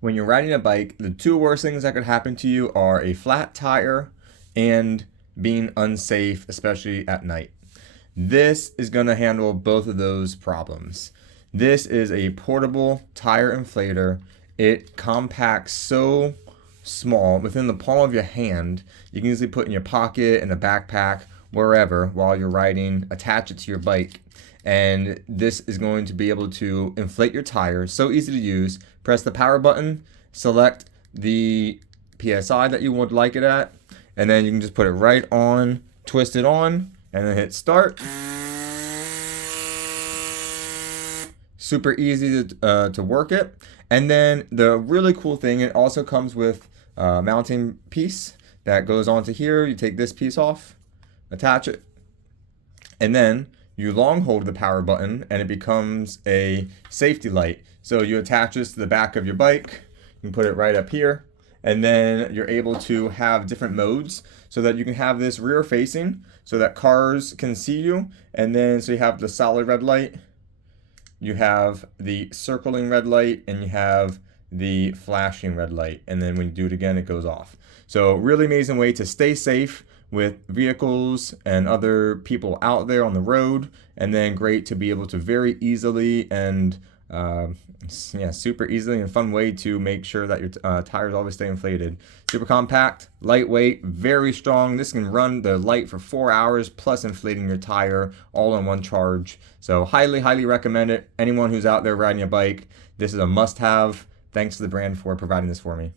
When you're riding a bike, the two worst things that could happen to you are a flat tire and being unsafe, especially at night. This is going to handle both of those problems. This is a portable tire inflator. It compacts so small within the palm of your hand. You can easily put in your pocket, in a backpack, wherever while you're riding. Attach it to your bike. And this is going to be able to inflate your tires. So easy to use. Press the power button, select the PSI that you would like it at, and then you can just put it right on, twist it on, and then hit start. Super easy to work it. And then the really cool thing, it also comes with a mounting piece that goes onto here. You take this piece off, attach it, and then you long hold the power button and it becomes a safety light. So you attach this to the back of your bike, you can put it right up here, and then you're able to have different modes so that you can have this rear facing so that cars can see you. And then so you have the solid red light, you have the circling red light, and you have the flashing red light. And then when you do it again, it goes off. So really amazing way to stay safe with vehicles and other people out there on the road, and then great to be able to very easily and super easily and fun way to make sure that your tires always stay inflated. Super compact, lightweight, very strong. This can run the light for 4 hours plus inflating your tire all in one charge. So highly recommend it. Anyone who's out there riding a bike, this is a must-have. Thanks to the brand for providing this for me.